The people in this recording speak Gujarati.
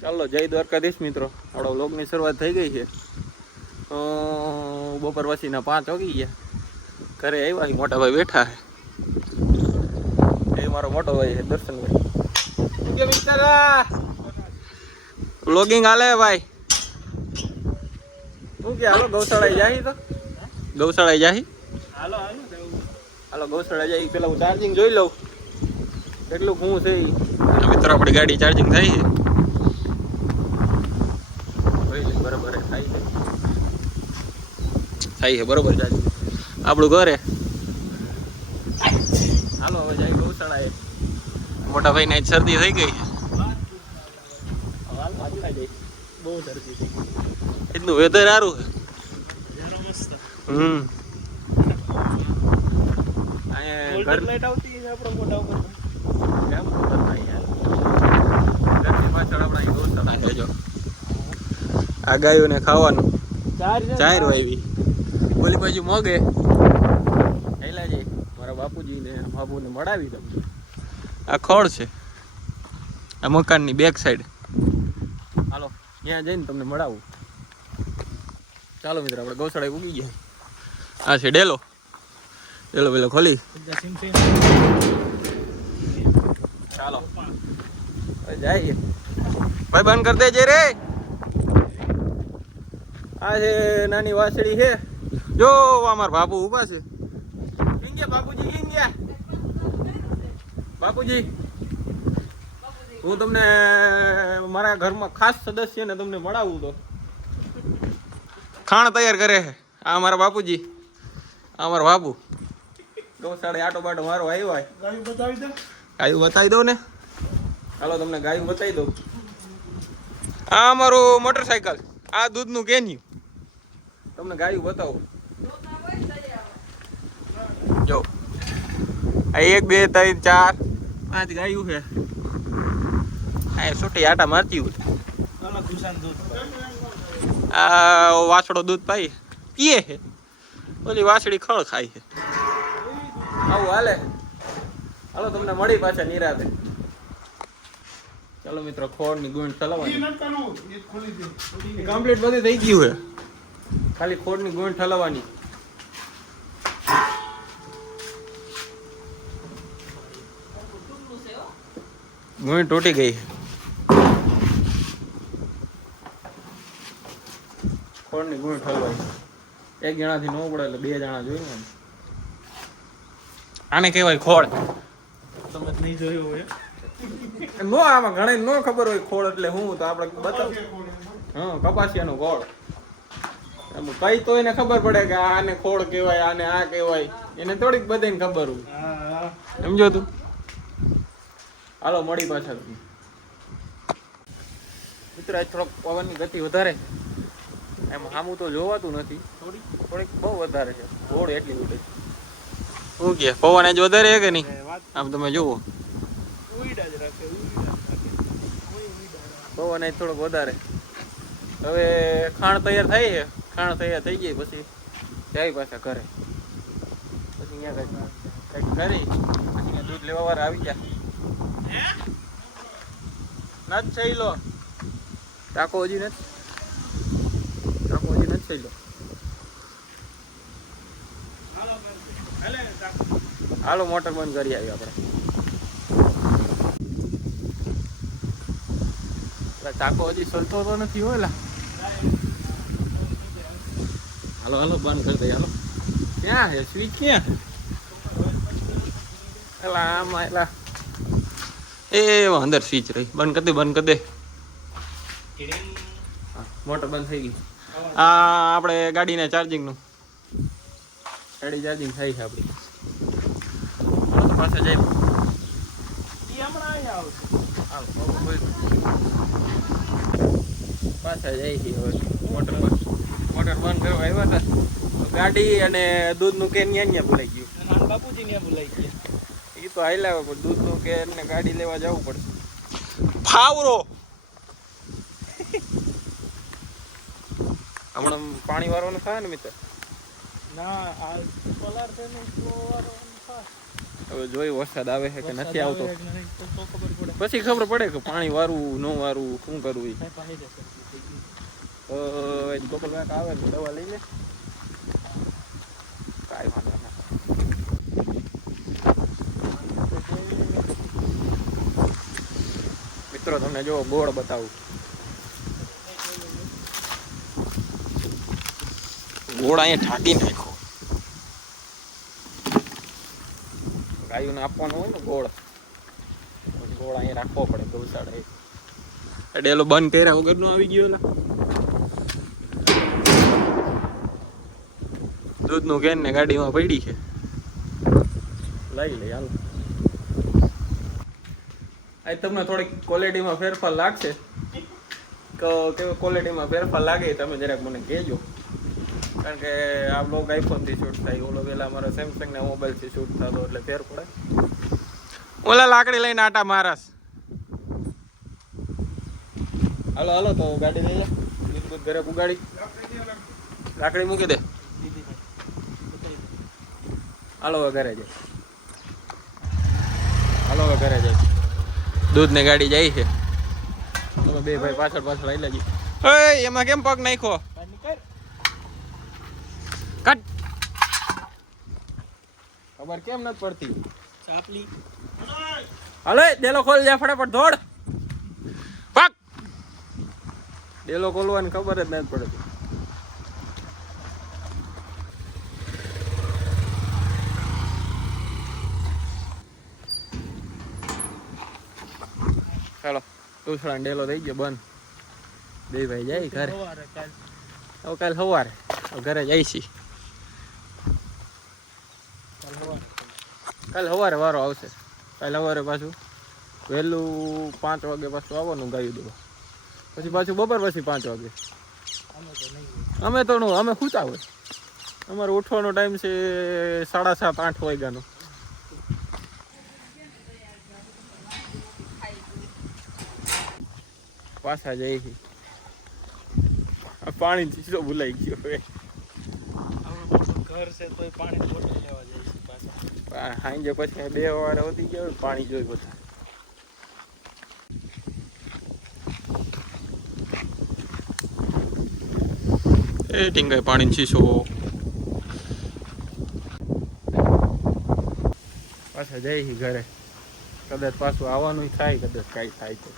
ચાલો જય દ્વારકાધીશ મિત્રો, આપણા વ્લોગની શરૂઆત થઈ ગઈ છે. બપોર પછીના 5 વાગી ગયા. ઘરે આવ્યા, મોટા ભાઈ બેઠા છે. એ મારો મોટો ભાઈ છે દર્શનભાઈ. વ્લોગિંગ હાલે ભાઈ. શું કે હાલો ગૌશાળા જાય તો ગૌશાળા જાય. હાલો ગૌશાળા જાય. પેલા હું ચાર્જિંગ જોઈ લઉં કેટલું શું છે. મિત્રો આપણી ગાડી ચાર્જિંગ થઈ છે. બરાબર થાય છે બરોબર ચાર્જિંગ આપણું ઘરે. હાલો હવે જાય ગૌશાળા. મોટા ભાઈ ને શરદી થઈ ગઈ. બહુ શરદી થઈ ગઈ. એટલું વેધર સારું છે. ઘર લાઈટ આવતી છે આપણો મોટા ઉપર. કેમ ખબર નહીં યાર. ઘરની પાછળ આપણા ગૌશાળા છે. જો આ ગાયોને ખાવાનું ચાર વાવી. ઓલી બાજુ મોગે એલા જઈ મારા બાપુજીને બાપુને મળાવી દઉં. આ ખોળ છે, આ મકાનની બેક સાઈડ. હાલો ત્યાં જઈને તમને મળાવું. ચાલો મિત્રો આપણે ગૌશાળા ઉગી ગયા. આ છે ડેલો. ડેલો પેલો ખોલી. ચાલો જઈએ. ભાઈ બંધ કરી દેજે રે. આ છે નાની વાસળી છે. જો અમાર બાપુ ઉભા છે. કેમ ગયા બાપુજી? કેમ ગયા બાપુજી? હું તમને મારા ઘરમાં ખાસ સદસ્યને તમને મળાવું તો. ખાણ તૈયાર કરે છે આ અમારા બાપુજી. આ અમારા બાપુ ગૌશાળે આટો બાટો મારો આવ્યો હોય. ગાયું બતાવી દો. ગાયું બતાવી દો ને. ચાલો તમને ગાયું બતાવી દઉં. આ અમારું મોટરસાયકલ. આ દૂધનું કેન્યું. તમને ગાયું બતાવો. જો આ 1 2 3 4 5 ગાયું છે. આ છોટી આટા મારતી હોય. આ વાછડો દૂધ પાઈ પીએ છે. ઓલી વાછડી ખળ ખાય છે. આવું હાલે. હાલો તમને મળી પાછા નિરાતે. ચાલો મિત્રો ખોળની ગુણ ઠલવવાની કમ્પ્લીટ બધી થઈ ગયું છે. ખાલી ખોળની ગુણ ઠલવવાની. ગુણ તૂટી ગઈ. ખોળની ગુણ ઠલવાય. એક જણાથી ન પડે એટલે 2 જણા જોઈએ ને. આને કહેવાય ખોળ. તમે નહીં જોયું હોય નો. આમાં ઘણા નો ખબર હોય ખોળ એટલે હું તો આપણે બતાવ. હા કપાસિયાનો ખોળ. કઈ તો એને ખબર પડે કે આને ખોળ કહેવાય, આને આ કહેવાય. એને થોડીક બધાને ખબર હોય. સમજો તું. હાલો મળી પાછા. મિત્રો આજ થોડોક પવનની ગતિ વધારે. એમ સામું તો જોવાતું નથી. થોડીક બહુ વધારે છે. ઘોડ એટલી ઉડે. શું કે પવન આજ વધારે છે કે નહીં? આમ તમે જુઓ પવન આજ થોડોક વધારે. હવે ખાણ તૈયાર થાય છે. ખાણ તૈયાર થઈ ગઈ પછી જાય પાછા ઘરે. પછી અહીંયા કંઈક કરી પછી દૂધ લેવા વાળા આવી ગયા. નથી થઈ લો ટાકો હજી નથી. ટાકો હજી નથી થઈ લો. હાલો મોટર બંધ કરી આવી આપણે. ટાકો હજી સલતો તો નથી હોય. હાલો હાલો બંધ કરી દઈએ. હાલો ક્યાં છે સ્વિચ? ક્યાં એલા આમાં એલા એ અંદર સ્વિચ રહી. બંધ કરી દે. બંધ કરી દે. મોટર બંધ થઈ ગઈ. આ આપણે ગાડીને ચાર્જિંગનું. ગાડી ચાર્જિંગ થઈ છે આપણી. પાછા જાય. પાછા જાય છે હવે. મોટર બંધ કરવા આવ્યા હતા. ગાડી અને દૂધનું કેન ન્યા ભૂલાઈ ગયું. બાપુજી ન્યા ભૂલાઈ ગયા. એ તો હાલ્યા પણ દૂધનું કેન ને ગાડી લેવા જવું પડશે. ફાવરો હમણાં પાણી વાળવાનું થાય ને મિત્ર. ના આ સોલાર પેનલ વાળવાનું થાય. હવે જોઈ વરસાદ આવે છે કે નથી આવતો, પછી ખબર પડે કે પાણી વારવું ન વારવું શું કરવું. ગોપાલ આવે તો દવા લઈ લે, કાંઈ વાંધો ના. મિત્રો તમને જો ગોળ બતાવું, ગોળ અહીંયા ઢાંકી નાખો. ગાયોને આપવાનો હોય ને ગોળ, ગોળ અહીંયા રાખવો પડે ગૌશાળા. ડેલો બંધ કર્યા વગર નો આવી ગયો. દૂધનું કેન ને ગાડીમાં પડી છે, લઈ લે હાલો. આ તમને થોડીક ક્વોલિટીમાં ફેરફાર લાગશે, કેવી ક્વોલિટીમાં ફેરફાર લાગે તમે જરાક મને કહેજો, કારણ કે આ બ્લોગ આઈફોનથી શૂટ થાય, ઓલો પેલા અમારા સેમસંગના મોબાઈલથી શૂટ થતો એટલે ફેર પડે. ઓલા લાકડી લઈને આટા મારસ. હાલો હાલો તો ગાડી લઈ લે, દૂધ ઘરે પુગાડી લાકડી મૂકી દે. હાલો ઘરે જાય, હાલો ઘરે જાય. દૂધ ને ગાડી જાય છે, તમે બે ભાઈ પાછળ પાછળ આવી લેજો. એમાં કેમ પગ નાખો? કટ ખબર કેમ નથી પડતી ચાપલી. હાલો ડેલો ખોલ જા ફટાફટ, દોડ પગ. ડેલો ખોલવાની ખબર જ નથી પડતી. ચાલો ટુસડા ડેલો થઈ ગયો બંધ. બે ભાઈ જાય ઘરે. હવે કાલે સવારે ઘરે જાય છે. કાલે સવારે વારો આવશે. કાલે સવારે પાછું વહેલું 5 વાગે પાછું આવવાનું ગાયું દેવા, પછી પાછું બપોર પછી 5 વાગે. અમે તો અમે સૂતા હોય, અમારો ઉઠવાનો ટાઈમ છે 7:30-8 વાગ્યાનો. પાછા જાય છે. પાણી ચીજો ભૂલાઈ ગયો હવે. ઘર છે તોય પાણી બોટલ લેવા જાય છે પાછા. સાંજે પછી 2 વારે વધી ગયા પાણી જોઈ બધા. એ ટીંગાઈ પાણી ચીસો. પાછા જાય છે ઘરે. કદાચ પાછું આવવાનું થાય, કદાચ કાંઈ થાય તો.